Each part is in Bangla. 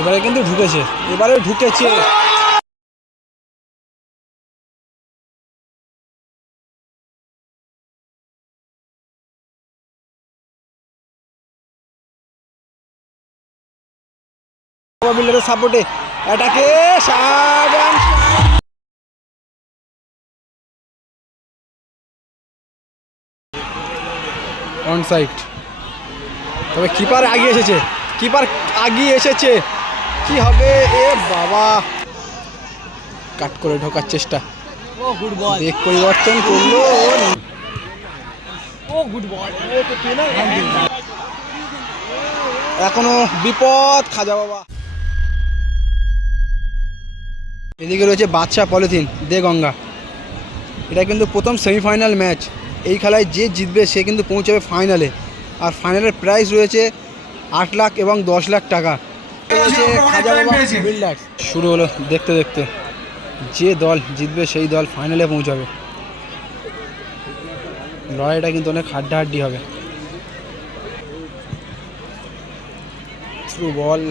এবারে কিন্তু ঢুকেছে, এবারে ঢুকেছে। বিল্ডারের সাপোর্টে অ্যাটাকে অন সাইড, তবে কিপার আগিয়ে এসেছে, কিপার আগিয়ে এসেছে, কি হবে? এ বাবা, কাট করে ঢোকার চেষ্টা, দিক পরিবর্তন করলো। এখনো বিপদ খাজা বাবা। এদিকে রয়েছে বাদশা পলিথিন দে গঙ্গা। এটা কিন্তু প্রথম সেমিফাইনাল ম্যাচ। এই খেলায় যে জিতবে সে কিন্তু পৌঁছাবে ফাইনালে। আর ফাইনালের প্রাইজ রয়েছে 8 লাখ এবং 10 লাখ টাকা। খাজা বাবা বিল্ডার্স শুরু হলো দেখতে দেখতে। যে দল জিতবে সেই দল ফাইনালে পৌঁছাবে। লড়াইটা কিন্তু অনেক হাড্ডাহাড্ডি হবে। থ্রু বল,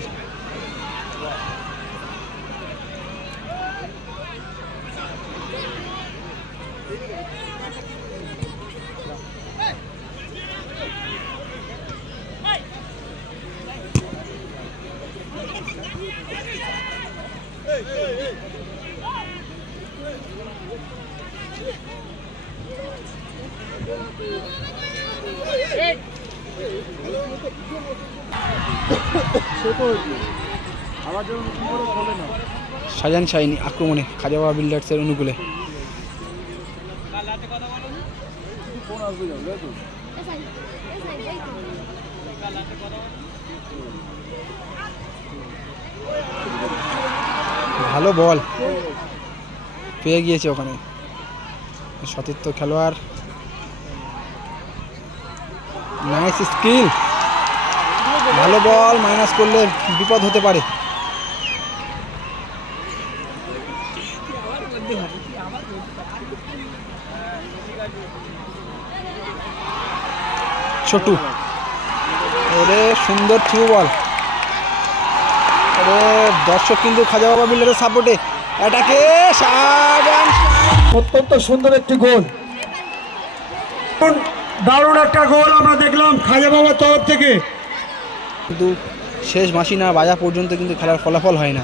শাহজাহান শাহিনী আক্রমণে খাজা বাবা বিল্ডার্সের অনুকূলে। ভালো বল পেয়ে গিয়েছে ওখানে সতীর্থ খেলোয়াড়। নাইস স্কিল, ভালো বল, মাইনাস করলে বিপদ হতে পারে। ছোটু, ওরে সুন্দর থ্রু বল। ওরে দর্শক কিন্তু খাজা বাবা বিল্ডারের সাপোর্টে অ্যাটাকে অত্যন্ত সুন্দর একটি গোল, দারুণ একটা গোল আমরা দেখলাম খাজা বাবার তরফ থেকে। কিন্তু শেষ বাঁশি না বাজা পর্যন্ত কিন্তু খেলার ফলাফল হয় না।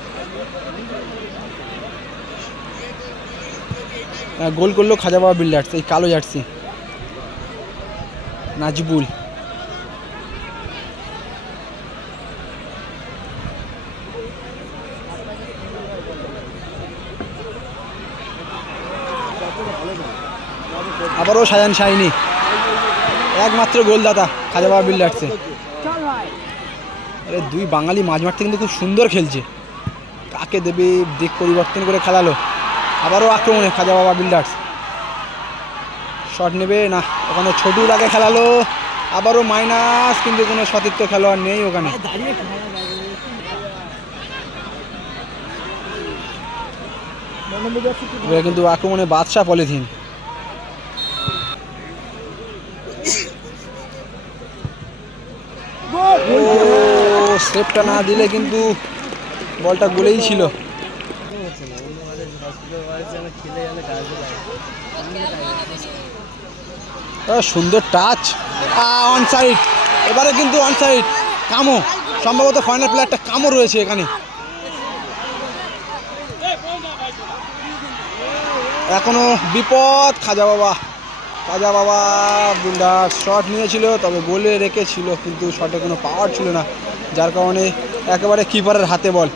গোল করলো খাজা বাবা বিল্ডার্স, এই কালো জার্সি নাজিবুল। আবারও শাহজাহান শাহিনী, একমাত্র গোলদাতা খাজা বাবা বিল্ডার্সে। আরে দুই বাঙালি মাঝমাঠ থেকে কিন্তু খুব সুন্দর খেলছে। কাকে দেবে, দিক পরিবর্তন করে খেলালো। আবারও আক্রমণে খাজা বাবা বিল্ডার্স, শট নেবে না, ওখানে ছোটু তাকে খেলালো। আবারও মাইনাস, কিন্তু কোনো সতীর্থ খেলোয়াড় নেই ওখানে। কিন্তু আক্রমণে বাদশা পলিথিন। সেভটা না দিলে কিন্তু বলটা গোলেই ছিল। সুন্দর টাচ, অন সাইড, এবারে কিন্তু অন সাইড। কামো, সম্ভবত ফাইনাল প্লেয়ারটা কামো রয়েছে এখানে। এখনো বিপদ খাজা বাবা। খাজা বাবা বিল্ডার শট নিয়েছিল, তবে গোলে রেখেছিল, কিন্তু শটে কোনো পাওয়ার ছিল না, যার কারণে একেবারে কিপারের হাতে বল।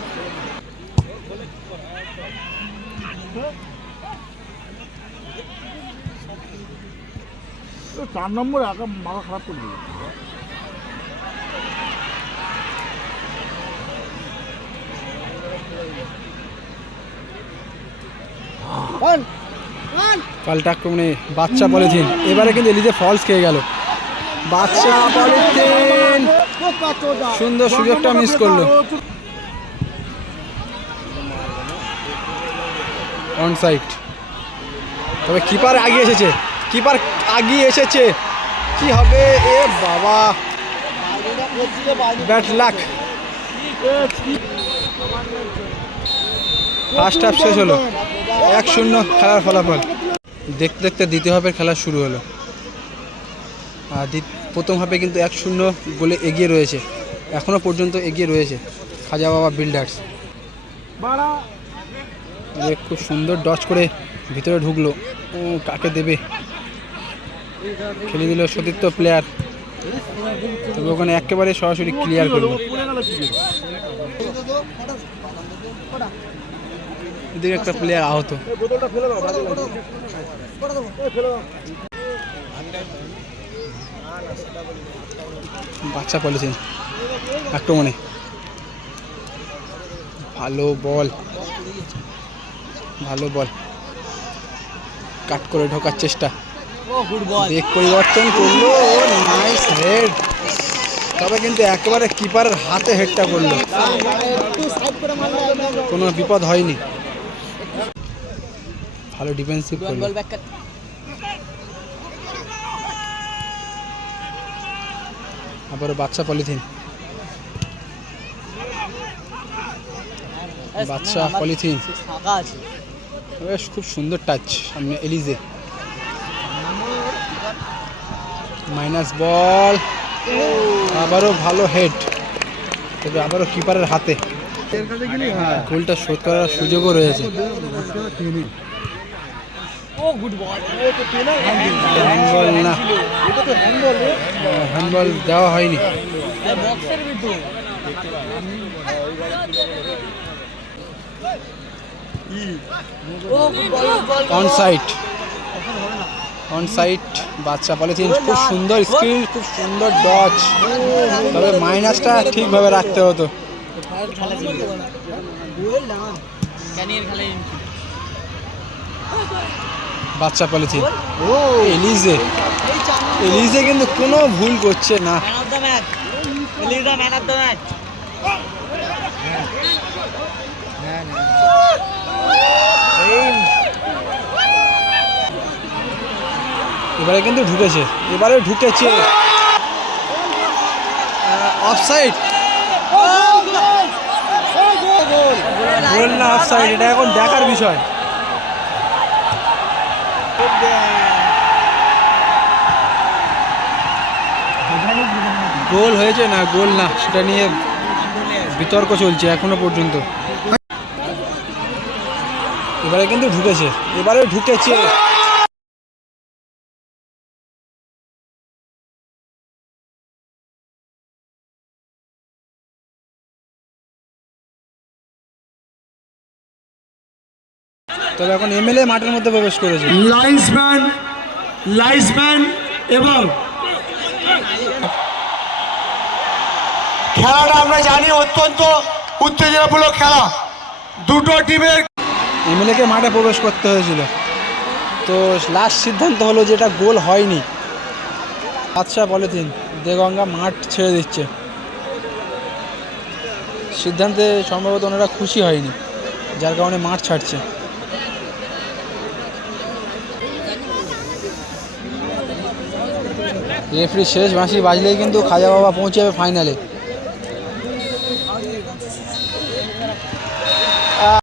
চার নম্বর মাথা খারাপ করে দিল। পাল্টা আক্রমণে বাদশা পলিথিন, এবারে কিন্তু এলিজে ফলস খেয়ে গেল। বাদশা পলিথিন সুন্দর সুযোগটা মিস করলো। অন সাইড, তবে কিপার আগিয়ে এসেছে, কিপার আগিয়ে এসেছে, কি হবে? এ বাবা, ব্যাড লাক। ফার্স্ট হাফ শেষ হলো, 1-0 খেলার ফলাফল। দেখতে দেখতে দ্বিতীয় হাফের খেলা শুরু হলো। আর প্রথম হাফে কিন্তু 1-0 গোলে এগিয়ে রয়েছে, এখনও পর্যন্ত এগিয়ে রয়েছে খাজা বাবা বিল্ডার্স। খুব সুন্দর ডচ করে ভিতরে ঢুকলো, ও কাকে দেবে, খেলে দিল সতীর্থ প্লেয়ার, তবে ওখানে একেবারে সরাসরি ক্লিয়ার করলো। এদিকে একটা প্লেয়ার আহত। বাচ্চা পলিথিন আক্রমণে, ভালো বল, ভালো বল, কাট করে ঢোকার চেষ্টা, বেগ পরিবর্তন করলো, নাইস হেড, তবে কিন্তু একেবারে কিপারের হাতে হেডটা করলো, কোনো বিপদ হয়নি, ভালো ডিফেন্সিভ করলো। আবারও বাচ্চা পলিথিন, বাচ্চা পলিথিন, বেশ খুব সুন্দর টাচ, সামনে এলিজে, মাইনাস বল, আবারও ভালো হেড, তবে আবারও কিপারের হাতে, গোলটা শোধ করার সুযোগও রয়েছে। হ্যান্ডবল না, হ্যান্ডবল দেওয়া হয়নি। অনসাইড, অনসাইড, বাচ্চা পলিথিন, খুব সুন্দর স্কিল, খুব সুন্দর ডচ, তবে মাইনাসটা ঠিকভাবে রাখতে হতো। বাচ্চা পলিথিন, এলিজে, এলিজে কিন্তু কোনো ভুল করছে না, এবারে কিন্তু ঢুকেছে, এবারে ঢুকেছে, অফসাইড, গোল না অফসাইড এটা এখন দেখার বিষয়। গোল হয়েছে না গোল না সেটা নিয়ে বিতর্ক চলছে এখনো পর্যন্ত। এবারে কিন্তু ঢুকেছে, এবারে ঢুকেছে, তবে এখন এমএলএ মাঠের মধ্যে প্রবেশ করেছে। লাইন্সম্যান এবং খেলাটা আমরা জানি অত্যন্ত উত্তেজনামূলক খেলা, দুটো টিমের এমএলএকে মাঠে প্রবেশ করতে হয়েছিল, তো লাস্ট সিদ্ধান্ত হলো যে এটা গোল হয়নি। বাদশা পলিথিন, দেগঙ্গা মাঠ ছেড়ে দিচ্ছে, সিদ্ধান্তে সম্ভবত ওনারা খুশি হয়নি, যার কারণে মাঠ ছাড়ছে। রেফারি শেষ বাঁশি বাজলেই কিন্তু খাজা বাবা পৌঁছে যাবে ফাইনালে।